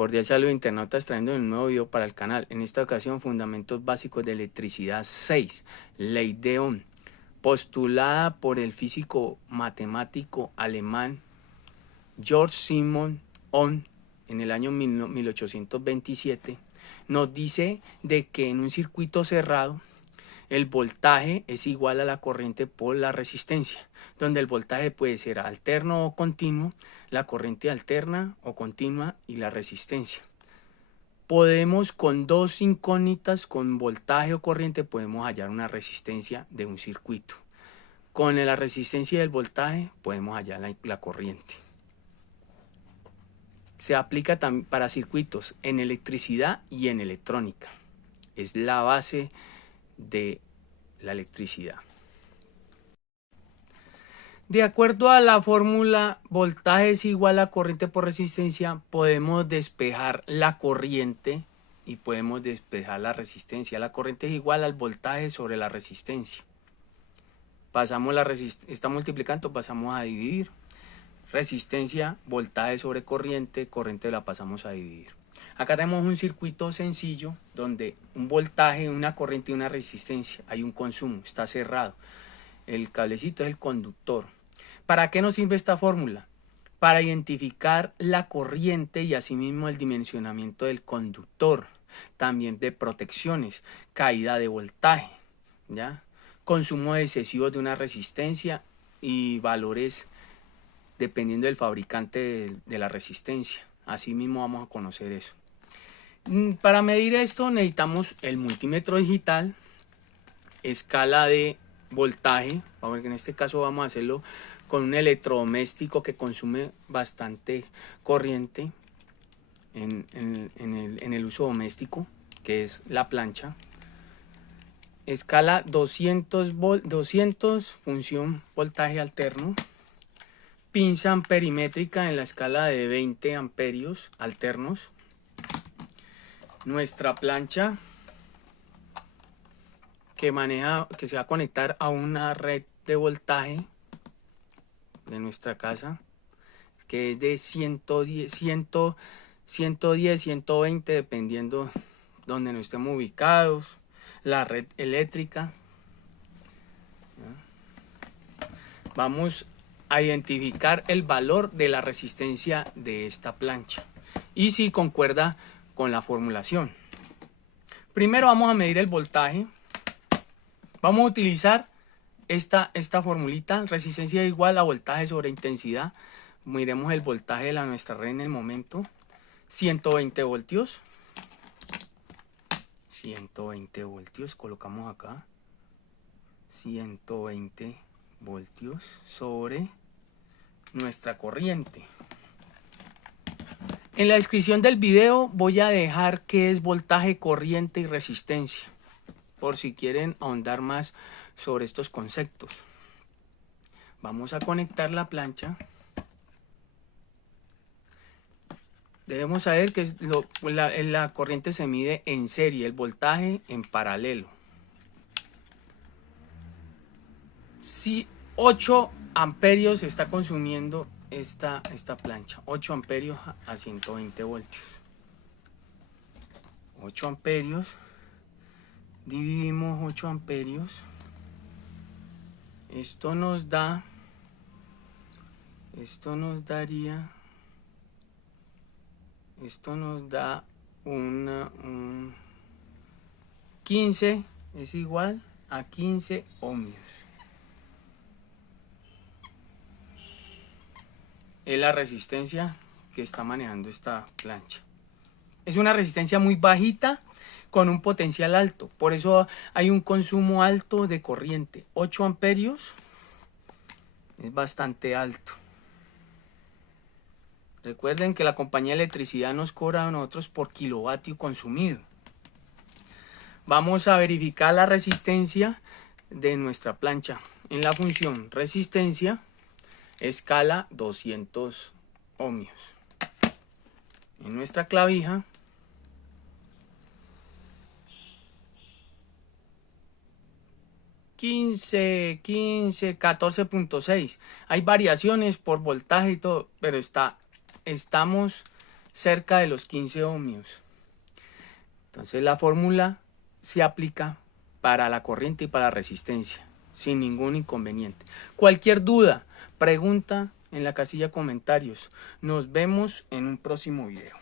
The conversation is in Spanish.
Cordial saludo internautas, trayendo un nuevo video para el canal. En esta ocasión, fundamentos básicos de electricidad 6, ley de Ohm, postulada por el físico matemático alemán Georg Simon Ohm en el año 1827. Nos dice de que en un circuito cerrado el voltaje es igual a la corriente por la resistencia, donde el voltaje puede ser alterno o continuo, la corriente alterna o continua y la resistencia. Podemos con dos incógnitas, con voltaje o corriente, podemos hallar una resistencia de un circuito. Con la resistencia del voltaje podemos hallar la corriente. Se aplica también para circuitos en electricidad y en electrónica. Es la base de la electricidad. De acuerdo a la fórmula voltaje es igual a corriente por resistencia, podemos despejar la corriente y podemos despejar la resistencia. La corriente es igual al voltaje sobre la resistencia. Pasamos está multiplicando, pasamos a dividir. Resistencia, voltaje sobre corriente, corriente la pasamos a dividir. Acá tenemos un circuito sencillo donde un voltaje, una corriente y una resistencia. Hay un consumo, está cerrado. El cablecito es el conductor. ¿Para qué nos sirve esta fórmula? Para identificar la corriente y asimismo el dimensionamiento del conductor. También de protecciones, caída de voltaje, ¿ya? Consumo excesivo de una resistencia y valores dependiendo del fabricante de la resistencia. Asimismo vamos a conocer eso. Para medir esto necesitamos el multímetro digital, escala de voltaje. Vamos a ver que en este caso vamos a hacerlo con un electrodoméstico que consume bastante corriente en el uso doméstico, que es la plancha. Escala 200 función voltaje alterno. Pinza amperimétrica en la escala de 20 amperios alternos. Nuestra plancha que se va a conectar a una red de voltaje de nuestra casa, que es de 110, 120 dependiendo donde nos estemos ubicados, la red eléctrica. Vamos a identificar el valor de la resistencia de esta plancha y si concuerda con la formulación. Primero vamos a medir el voltaje. Vamos a utilizar esta formulita, resistencia igual a voltaje sobre intensidad. Miremos el voltaje de nuestra red en el momento, 120 voltios. 120 voltios, colocamos acá, 120 voltios sobre nuestra corriente. En la descripción del video voy a dejar qué es voltaje, corriente y resistencia, por si quieren ahondar más sobre estos conceptos. Vamos a conectar la plancha. Debemos saber que la corriente se mide en serie, el voltaje en paralelo. Si 8 amperios está consumiendo esta plancha, 8 amperios a 120 voltios. 8 amperios, dividimos 8 amperios. Esto nos da un 15, es igual a 15 ohmios. Es la resistencia que está manejando esta plancha. Es una resistencia muy bajita con un potencial alto. Por eso hay un consumo alto de corriente. 8 amperios es bastante alto. Recuerden que la compañía de electricidad nos cobra a nosotros por kilovatio consumido. Vamos a verificar la resistencia de nuestra plancha. En la función resistencia, escala 200 ohmios. En nuestra clavija $15, 15, 14.6. Hay variaciones por voltaje y todo, pero estamos cerca de los 15 ohmios. Entonces la fórmula se aplica para la corriente y para la resistencia, sin ningún inconveniente. Cualquier duda, pregunta en la casilla de comentarios. Nos vemos en un próximo video.